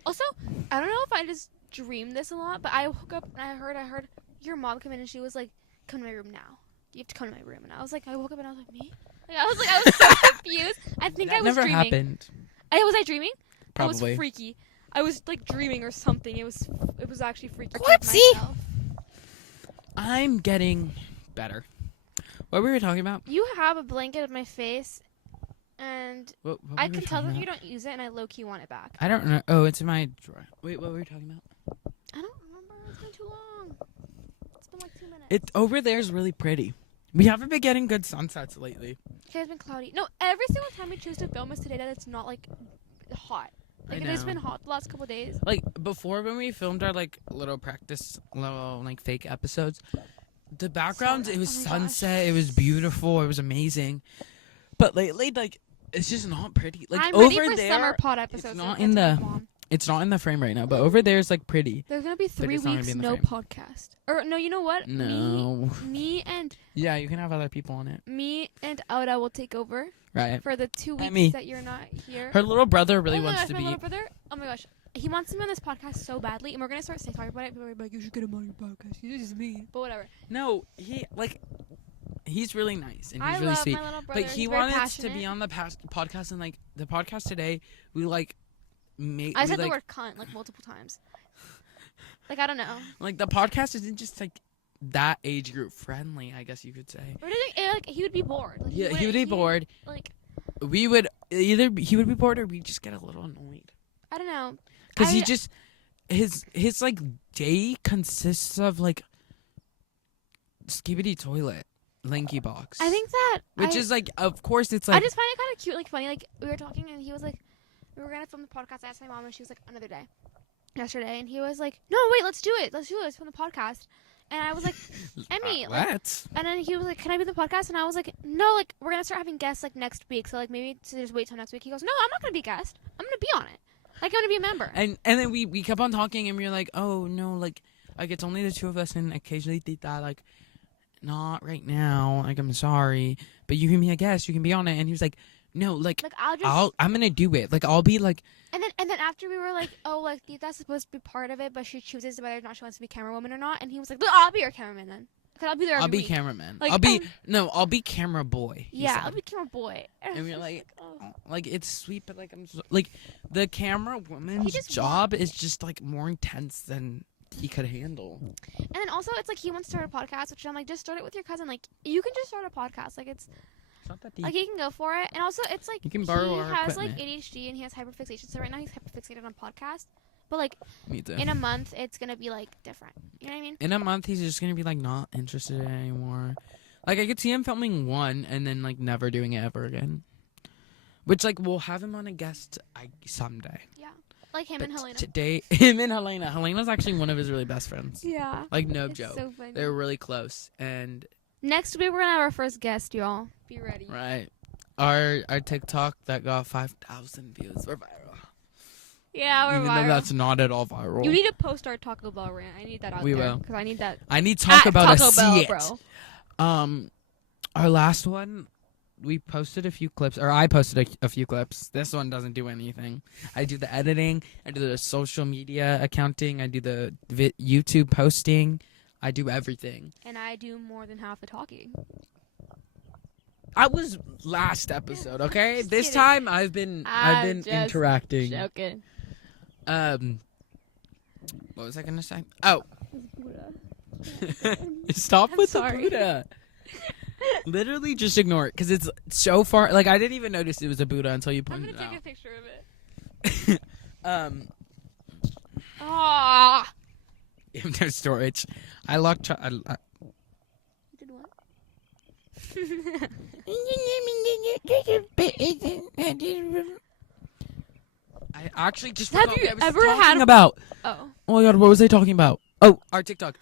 Also, I don't know if I just dreamed this a lot, but I woke up and I heard your mom come in and she was like, "Come to my room now. You have to come to my room." And I was like, I woke up and I was like, "Me?" Like, I was so confused. I think That I was never dreaming. happened. Was I dreaming? Probably. I was freaky. I was like dreaming or something. It was actually freaky. Whoopsie! Myself. I'm getting better. What were we talking about? You have a blanket of my face, and What I were we can tell talking that you about? don't use it, and I low-key want it back. I don't know. Oh, it's in my drawer. Wait, what were we talking about? I don't remember. It's been too long. It's been like 2 minutes. It over there is really pretty. We haven't been getting good sunsets lately. It's been cloudy. No, every single time we choose to film is today that it's not like hot. Like I it has know. been hot the last couple of days. Like before, when we filmed our like little like fake episodes, the backgrounds So it was nice. Oh my gosh. sunset. It was beautiful. It was amazing. But lately, like it's just not pretty. Like I'm over ready for there, summer pod episodes. not so in that's the- my mom. it's not in the frame right now. But over there is like pretty. There's gonna be 3 it's not gonna weeks be in the no frame. podcast. Or no, you know what? No. Me and Yeah, you can have other people on it. Aura will take over Right. for the 2 weeks me. that you're not here. Her little brother really oh my wants gosh, to my be. little brother. Oh my gosh, he wants to be on this podcast so badly, and we're gonna start talking about it. People are like, "You should get him on your podcast. He's just mean." But whatever. No, he's really nice and he's I really love sweet. my little brother. But he He's very wanted to passionate. be on the podcast, and like the podcast today, we like made. I we, said like, the word cunt like multiple times. Like I don't know. Like the podcast isn't just like that age group friendly, I guess you could say. Or like he would be bored. Like, Yeah, he would be bored. Like We would either he would be bored or we just get a little annoyed I don't know. because he I- just his like day consists of like skibidi toilet, lanky box. I think that which is like, of course, it's like I just find it kind of cute, like funny. Like we were talking, and he was like, we were gonna film the podcast. I asked my mom, and she was like, another day, yesterday, and he was like, no, wait, let's do it. Let's film the podcast. And I was like, Emmy, like, what? and then he was like, can I be the podcast? And I was like, no, like we're gonna start having guests like next week. So like maybe to just wait till next week. He goes, no, I'm not gonna be a guest. I'm gonna be on it. Like I'm gonna be a member. And then we kept on talking, and we were like, oh no, like it's only the two of us, and occasionally Tita, like, not right now, like I'm sorry, but you can be a guest, you can be on it. And he was like, no, like I'm gonna do it, like I'll be like. And then after we were like, oh, like Tita's supposed to be part of it, but she chooses whether or not she wants to be camerawoman or not. And he was like, look, I'll be your cameraman then. Cause I'll be there. I'll every be week. cameraman. Like, I'll be camera boy. he Yeah, said. I'll be camera boy. And we're I was like, oh. like it's sweet, but like like the camera woman's just job is just like more intense than he could handle. And then also, it's like he wants to start a podcast, which I'm like, just start it with your cousin. Like, you can just start a podcast. Like, it's Not that deep. like he can go for it. And also, it's like You can borrow he our has like equipment. ADHD and he has hyperfixation. So right now he's hyperfixated on podcast. But like Me too. in a month, it's gonna be like different. You know what I mean? In a month, he's just gonna be like not interested in it anymore. Like I could see him filming one and then like never doing it ever again. Which like we'll have him on a guest someday. Yeah, like him But and Helena. today, him and Helena. Helena's actually one of his really best friends. Yeah. Like no It's joke. so funny. They're really close. And Next week we're gonna have our first guest, y'all. Be ready. right, our TikTok that got 5,000 views. We're viral. Yeah, we're Even though viral. that's not at all viral. You need to post our Taco Bell rant. I need that out We there will. because I need that. I need to talk At about Taco a Bell, see it. bro. Our last one, we posted a few clips, or I posted a few clips. This one doesn't do anything. I do the editing. I do the social media accounting. I do the YouTube posting. I do everything. And I do more than half the talking. I was last episode, okay? Just This kidding. time I've been I'm just interacting. Joking. What was I gonna say? Oh, I'm stop with sorry. the Buddha. Literally, just ignore it because it's so far. Like I didn't even notice it was a Buddha until you gonna pointed it take out. a picture of it. Ah. There's storage. I locked. You did what? I actually just Have forgot you what I was ever talking had about. Oh. Oh my god, what was I talking about? Oh, our TikTok.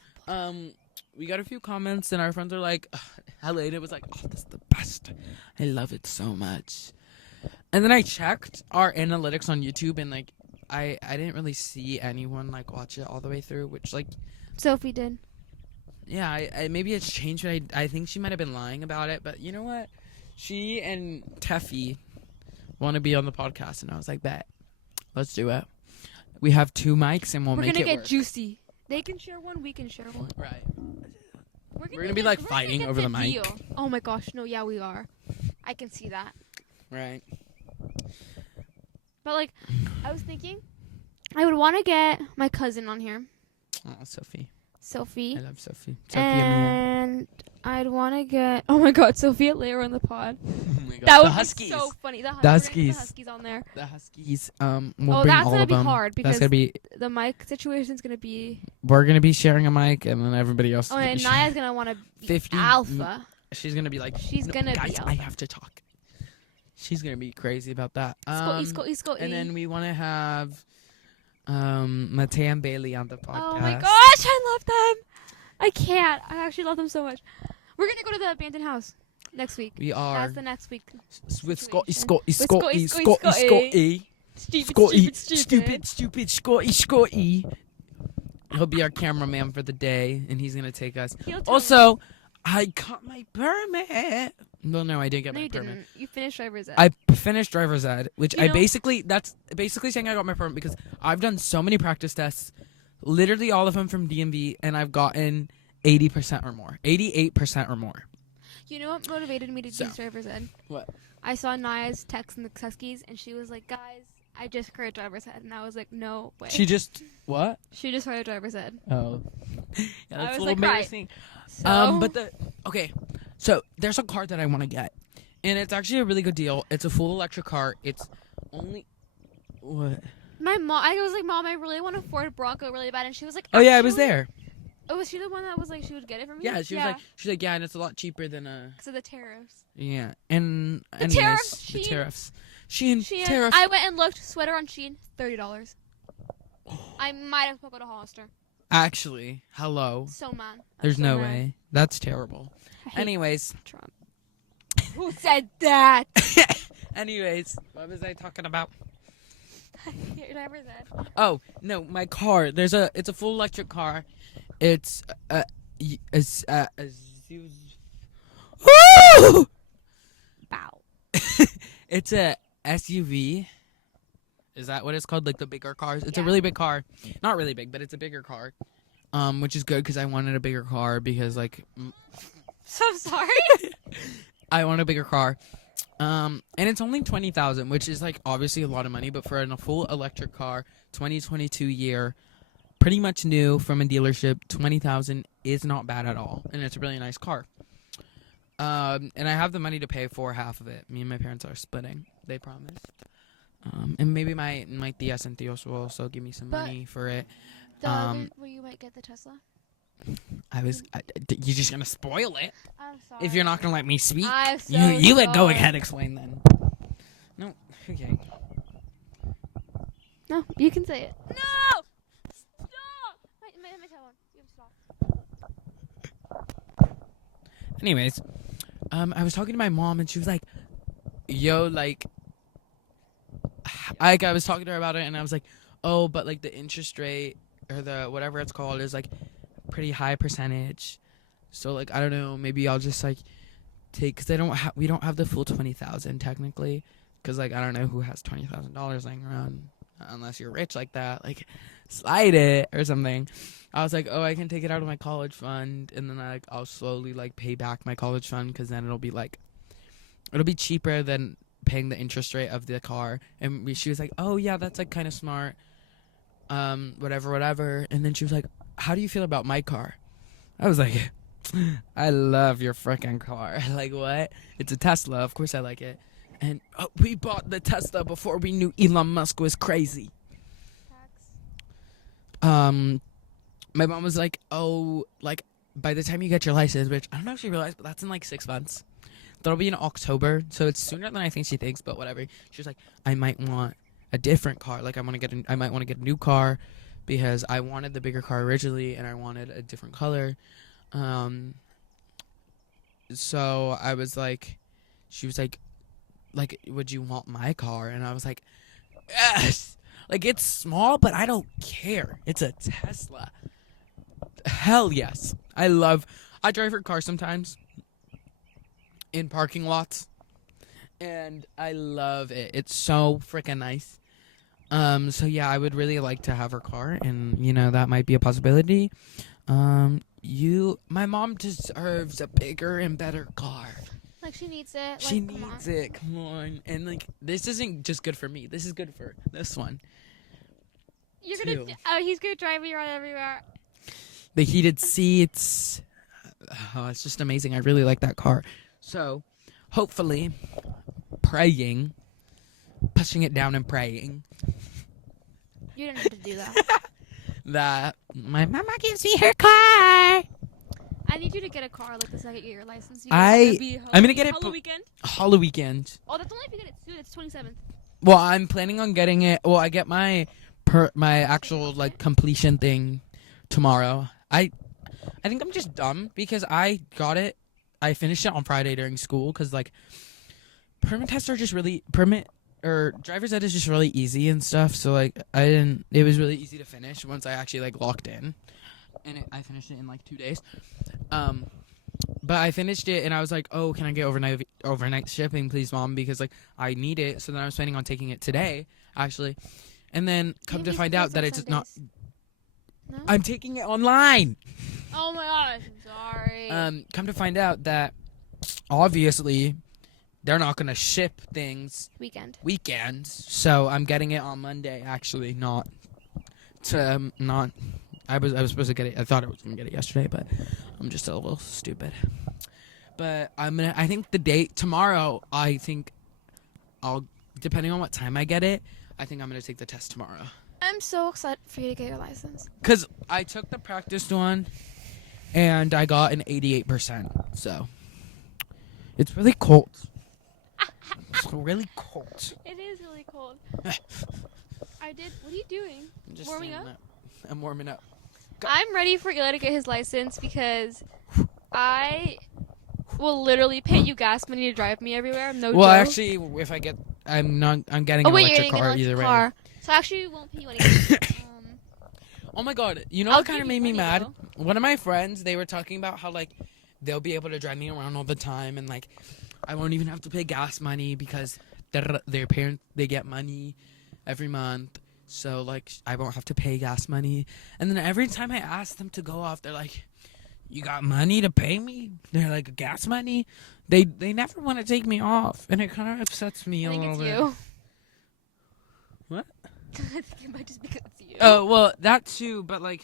We got a few comments and our friends are like, Helena was like, oh, this is the best. I love it so much. And then I checked our analytics on YouTube and like, I didn't really see anyone like watch it all the way through, which like, Sophie did. yeah, I maybe it's changed, but I think she might have been lying about it. But you know what? She and Teffy want to be on the podcast, and I was like, bet, let's do it. We have 2 mics, and we're We're make gonna it get work. juicy. They can share one, we can share one. Right. We're gonna be, like, we're fighting gonna over get the mic. deal. Oh my gosh, no, yeah, we are. I can see that. Right. But like, I was thinking, I would want to get my cousin on here, Oh, Sophie. Sophie, I love Sophie. Sophie and and I'd want to get. Oh my God, Sophia Layer on the pod. Mia. Oh my god. That The would Huskies. be so funny. The The we're gonna get Huskies. the Huskies on there. The Huskies. We'll Oh, bring that's all gonna of be them. hard because That's gonna be. the mic situation's gonna be. We're gonna be sharing a mic, and then everybody else. Oh, is and gonna be Naya's gonna want to be 50 alpha. She's gonna be like. She's "No, gonna be guys, alpha. I have to talk. She's gonna be crazy about that. Scotty. And then we want to have Mattea and Bailey on the podcast. Oh my gosh, I love them. I can't. I actually love them so much. We're gonna go to the abandoned house next week. We are That's the next week. with situation. Scotty. Scotty. Stupid Scotty. He'll be our cameraman for the day, and he's gonna take us. He'll tell Also, I got my permit. Well, no, I didn't get No, my you permit. didn't. You finished driver's ed. I finished driver's ed, which You know- that's basically saying I got my permit because I've done so many practice tests, literally all of them from DMV, and I've gotten 80% or more, 88% or more. You know what motivated me to So. do driver's ed? What? I saw Naya's text in the Huskies, and she was like, "Guys, I just cleared driver's ed," and I was like, "No way." She just what? She just started driver's ed. Oh, yeah, I that's was a little like, right. embarrassing. So, But so there's a car that I want to get, and it's actually a really good deal. It's a full electric car. It's only what? my mom, I was like, "Mom, I really want a Ford Bronco really bad," and she was like, Oh yeah, I was "Actually?" there. Oh, was she the one that was like she would get it for me? Yeah, she's like, yeah, and it's a lot cheaper than because of the tariffs. yeah, and The anyways, tariffs, the Shein. tariffs. Shein Shein. tariffs. I went and looked. Sweater on Shein, $30. I might have to go to Hollister. Actually, hello. So mad. I'm There's so no mad. way. That's terrible. I hate Anyways, Trump. Who said that? anyways, what was I talking about? Your driver's ed. Oh no, my car. It's a full electric car. It's Woo! Bow. It's a SUV. Is that what it's called? Like the bigger cars? It's a Yeah. really big car. Not really big, but it's a bigger car. Which is good because I wanted a bigger car because like So sorry. I want a bigger car. And it's only 20,000, which is like obviously a lot of money, but for a full electric car, 2022 year, pretty much new from a dealership, 20,000 is not bad at all, and it's a really nice car. And I have the money to pay for half of it. Me and my parents are splitting. They promised. And maybe my tias and tios will also give me some But- money for it. The other, where you might get the Tesla. You're just gonna spoil it I'm sorry. if you're not gonna let me speak. I'm so You let go sorry. ahead, explain then. No, okay. No, you can say it. No! Stop! My telephone. You have to stop. Anyways, I was talking to my mom and she was like, "Yo, like I was talking to her about it and I was like, oh, but like the interest rate or the whatever it's called is like pretty high percentage. So like I don't know, maybe I'll just like take because we don't have the full 20,000 technically because like I don't know who has $20,000 laying around unless you're rich like that, like slide it or something. I was like, oh, I can take it out of my college fund and then I'll slowly like pay back my college fund because then it'll be cheaper than paying the interest rate of the car. And she was like, oh yeah, that's like kind of smart, whatever. And then she was like, how do you feel about my car? I was like, I love your freaking car. Like, what? It's a Tesla, of course I like it. And we bought the Tesla before we knew Elon Musk was crazy. My mom was like, oh, like by the time you get your license, which I don't know if she realized, but that's in like 6 months. That'll be in October, so it's sooner than I think she thinks, but whatever. She was like, I might want a different car. Like I might want to get a new car because I wanted the bigger car originally and I wanted a different color. So I was like, she was like, would you want my car? And I was like, yes. Like it's small, but I don't care. It's a Tesla. Hell yes. I drive her car sometimes in parking lots, and I love it. It's so freaking nice. So yeah, I would really like to have her car, and that might be a possibility. My mom deserves a bigger and better car. Like she needs it. She needs it. Come on. And like this isn't just good for me. This is good for this one. You're gonna. He's gonna drive you around everywhere. The heated seats. Oh, it's just amazing. I really like that car. So, hopefully, pushing it down and praying. You didn't have to do that. That my mama gives me her car. I need you to get a car like the second you get your license. I'm gonna get it Hollow weekend. Oh, that's only if you get it soon. It's 27th. Well, I'm planning on getting it. Well, I get my actual like completion thing tomorrow. I think I'm just dumb because I got it. I finished it on Friday during school because like driver's ed is just really easy and stuff. So like it was really easy to finish once I actually like locked in, and I finished it in like 2 days. But I finished it and I was like, oh, can I get overnight shipping, please, Mom? Because like I need it. So then I was planning on taking it today, actually, and then come to find out that it's not. No? I'm taking it online. Oh my gosh, I'm sorry. Come to find out that obviously they're not gonna ship things weekends. So I'm getting it on Monday. Actually, not. I was supposed to get it. I thought I was gonna get it yesterday, but I'm just a little stupid. But I think the date tomorrow. I think depending on what time I get it. I think I'm gonna take the test tomorrow. I'm so excited for you to get your license. Because I took the practice one, and I got an 88%. So, it's really cold. It's really cold. It is really cold. What are you doing? I'm just warming up? I'm warming up. I'm ready for Eli to get his license because I will literally pay you gas money to drive me everywhere. No joke. Well, actually, if I get... I'm getting an electric car either way. So actually, we won't pay you anything. Oh my god, you know what kind of made me mad? Though. One of my friends, they were talking about how like they'll be able to drive me around all the time, and like I won't even have to pay gas money because their parents, they get money every month, so like I won't have to pay gas money. And then every time I ask them to go off, they're like, "You got money to pay me?" They're like, "Gas money?" They never want to take me off, and it kind of upsets me a little bit. You. What? I think it might just because it's you. Oh, well, that too, but like,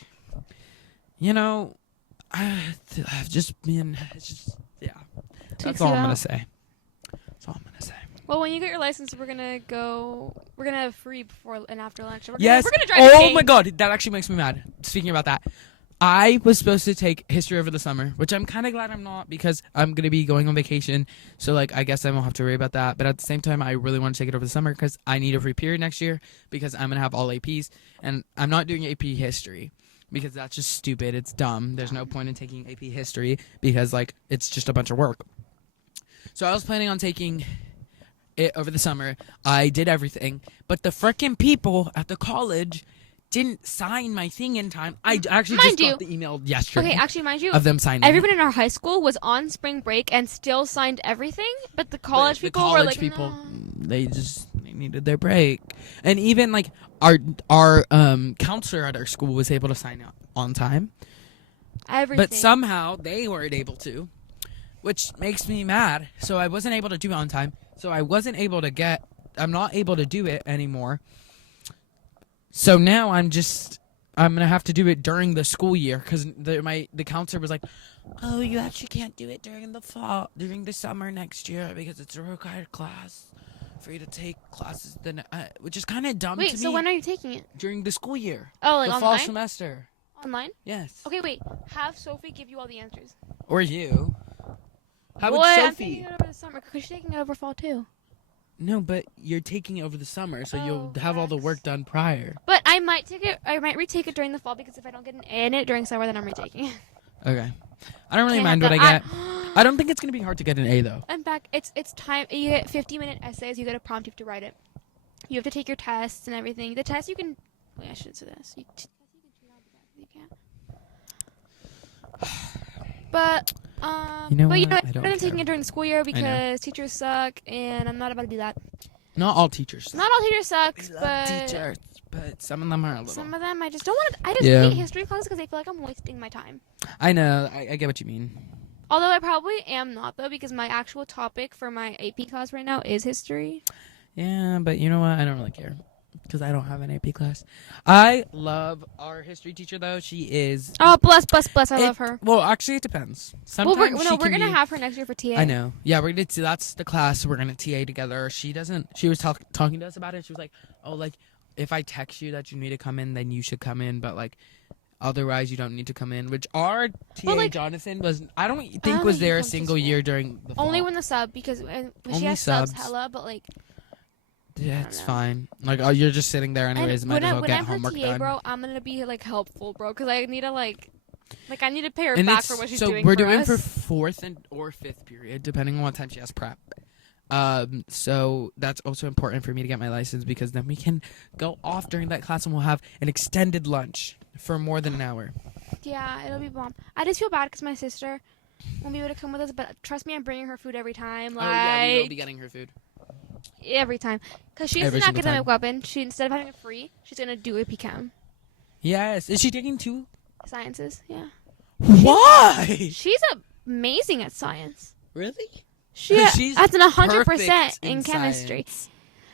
I've just been, it's just, yeah. That's all I'm going to say. That's all I'm going to say. Well, when you get your license, we're going to have free before and after lunch. We're Yes. We're going to drive Oh my god, that actually makes me mad. Speaking about that. I was supposed to take history over the summer, which I'm kind of glad I'm not because I'm going to be going on vacation. So, like, I guess I won't have to worry about that. But at the same time, I really want to take it over the summer because I need a free period next year because I'm going to have all APs. And I'm not doing AP history because that's just stupid. It's dumb. There's no point in taking AP history because, like, it's just a bunch of work. So I was planning on taking it over the summer. I did everything. But the frickin' people at the college didn't sign my thing in time. I actually got the email yesterday. Okay, actually, mind you, of them signing. Everyone in our high school was on spring break and still signed everything, but the college people were like, no. They needed their break, and even like our counselor at our school was able to sign out on time. Everything. But somehow they weren't able to, which makes me mad. So I wasn't able to do it on time. So I'm not able to do it anymore. So now I'm gonna have to do it during the school year because the counselor was like, "Oh, you actually can't do it during the summer next year because it's a required class for you to take classes." Which is kind of dumb to me. Wait, so when are you taking it? During the school year. Oh, like the online? fall semester. Online? Yes. Okay, wait. Have Sophie give you all the answers. Or you. How would I'm Sophie? taking it over the summer because she's taking it over fall too. No, but you're taking it over the summer, so you'll have all the facts. work done prior. But I might retake it during the fall because if I don't get an A in it during summer, then I'm retaking it. Okay. I don't really Can't mind have what I that. get. I don't think it's gonna be hard to get an A though. I'm back. It's time. You get 50-minute essays. You get a prompt. You have to write it. You have to take your tests and everything. The test you can. Wait, I shouldn't say this. You can't. But You know but you what? know, I don't I'm taking care. it during the school year because teachers suck, and I'm not about to do that. Not all teachers. Not all teachers suck, We love but teachers, but some of them are a little. some of them I just don't want to. I just Yeah. hate history classes because I feel like I'm wasting my time. I know. I get what you mean. Although I probably am not though, because my actual topic for my AP class right now is history. Yeah, but you know what? I don't really care because I don't have an AP class. I love our history teacher though. She is. Oh, bless. I love her. Well, actually, it depends. Sometimes Well, we're can gonna be- have her next year for TA. I know. Yeah, we're gonna. That's the class we're gonna TA together. She doesn't. She was talking to us about it. She was like, "Oh, like if I text you that you need to come in, then you should come in. But like, otherwise, you don't need to come in." Which our TA like, Jonathan was. I don't think don't was think he there a comes to single school. year during the fall. Only when the sub because when she Only has subs subs. hella, but like Yeah, don't it's know. fine. Like, oh, you're just sitting there anyways. and Might as well when get I'm her homework TA, done. bro, I'm gonna be like helpful, bro, because I need to like I need to pay her And back it's for what she's so doing. we're for doing us. for fourth or fifth period, depending on what time she has prep. So that's also important for me to get my license because then we can go off during that class and we'll have an extended lunch for more than an hour. Yeah, it'll be bomb. I just feel bad because my sister won't be able to come with us, but trust me, I'm bringing her food every time. Like Oh yeah, we will be getting her food. every time, because she's Every an single academic time. weapon. She instead of having a free, she's gonna do a PCAM Yes, is she taking 2? sciences. Yeah, Why? she's amazing at science. Really? She's that's an 100% perfect in chemistry. science.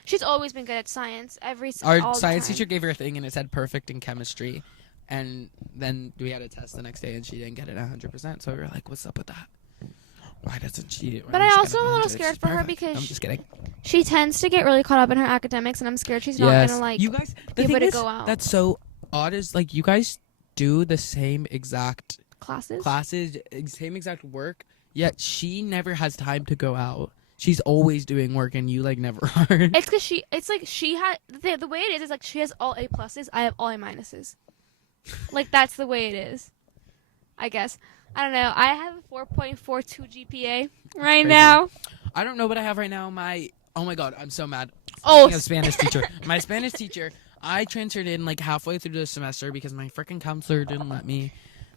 She's always been good at science. Our all the science time. teacher gave her a thing and it said perfect in chemistry, and then we had a test the next day and she didn't get it 100%. So we were like, "What's up with that? Why doesn't she?" But I also am a little scared for her because because I'm just kidding. she tends to get really caught up in her academics, and I'm scared she's not gonna like you guys. The be able thing to is, go out. that's so odd is like you guys do the same exact classes. same exact work, yet she never has time to go out. She's always doing work and you like never are. It's because it's like she had the way it is like she has all A pluses. I have all A minuses. Like that's the way it is. I guess. I don't know. I have a 4.42 GPA right Crazy. now. I don't know what I have right now. Oh my god, I'm so mad. Oh, Speaking of Spanish teacher. My Spanish teacher, I transferred in like halfway through the semester because my freaking counselor didn't let me.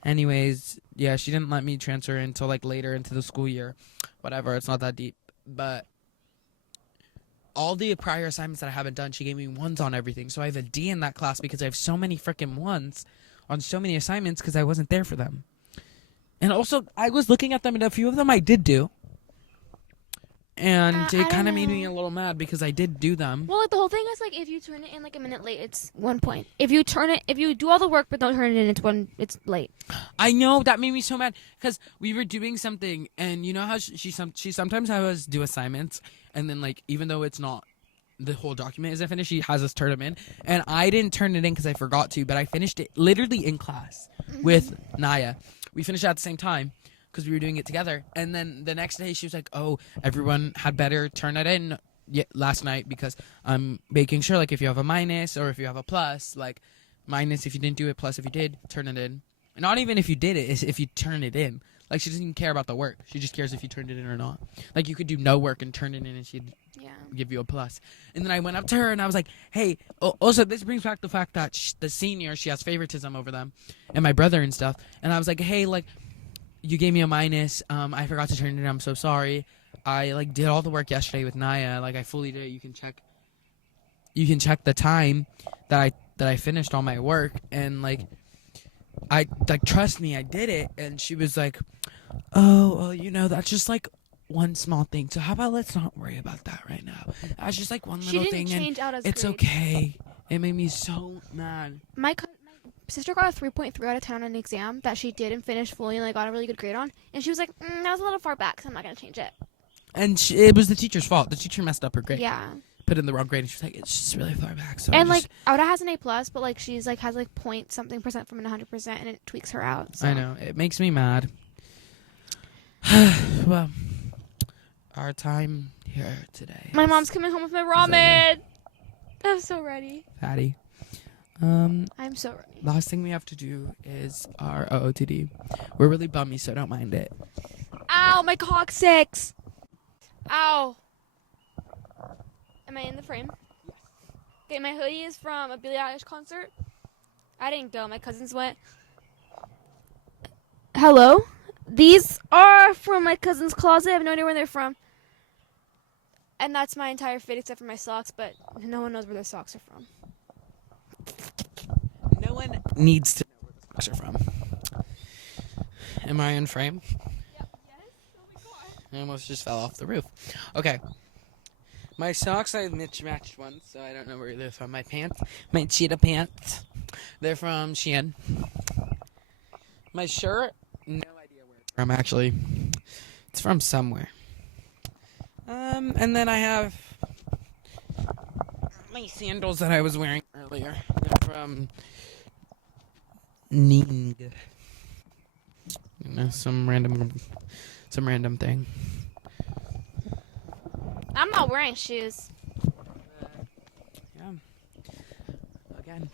Anyways, yeah, she didn't let me transfer until like later into the school year. Whatever, it's not that deep. But all the prior assignments that I haven't done, she gave me 1s on everything. So I have a D in that class because I have so many freaking 1s on so many assignments because I wasn't there for them. And also, I was looking at them, and a few of them I did do. And I it kind don't of made me know. a little mad because I did do them. well, like the whole thing is like if you turn it in like a minute late, it's 1 point. If you do all the work but don't turn it in, it's late. I know, that made me so mad because we were doing something, and you know how she sometimes has us do assignments, and then like even though it's not the whole document isn't finished, she has us turn them in, and I didn't turn it in because I forgot to, but I finished it literally in class with Naya. We finished it at the same time because we were doing it together, and then the next day she was like, "Oh, everyone had better turn it in last night because I'm making sure like if you have a minus or if you have a plus, like minus if you didn't do it, plus if you did, turn it in." Not even if you did it, it's if you turn it in. Like, she doesn't even care about the work. She just cares if you turned it in or not. Like, you could do no work and turn it in and she'd Yeah. give you a plus. And then I went up to her and I was like, hey, also, this brings back the fact that the senior, she has favoritism over them and my brother and stuff. And I was like, hey, like, you gave me a minus. I forgot to turn it in. I'm so sorry. I, like, did all the work yesterday with Naya. Like, I fully did it. You can check the time that I finished all my work. And, like, trust me, I did it. And she was like, oh, well, you know, that's just like one small thing. So how about let's not worry about that right now. That's just like one She little didn't thing, change out as and it's grades. okay. It made me so mad. My sister got a 3.3 out of 10 on an exam that she did and finished fully and like got a really good grade on. And she was like, that was a little far back, so I'm not gonna change it. And it was the teacher's fault. The teacher messed up her grade. Yeah. Put in the wrong grade, and she was like, it's just really far back. So And like Auda has an A plus, but like she's like has like point something percent from an 100%, and it tweaks her out. So. I know, it makes me mad. Well, our time here today. My mom's coming home with my ramen. I'm so ready. Fatty. I'm so ready. Last thing we have to do is our OOTD. We're really bummy, so don't mind it. Ow, my coccyx. Ow. Am I in the frame? Yes. Okay, my hoodie is from a Billie Eilish concert. I didn't go. My cousins went. Hello? These are from my cousin's closet. I have no idea where they're from. And that's my entire fit except for my socks, but no one knows where their socks are from. No one needs to know where the socks are from. Am I in frame? Yep. Yes. Oh my god. I almost just fell off the roof. Okay. My socks, I mismatched ones, so I don't know where they're from. My pants, my cheetah pants, they're from Shein. My shirt, no idea where it's from, actually. It's from somewhere. And then I have my sandals that I was wearing earlier. They're from Ning. You know, some random thing. I'm not wearing shoes. Yeah. Again,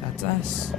that's us.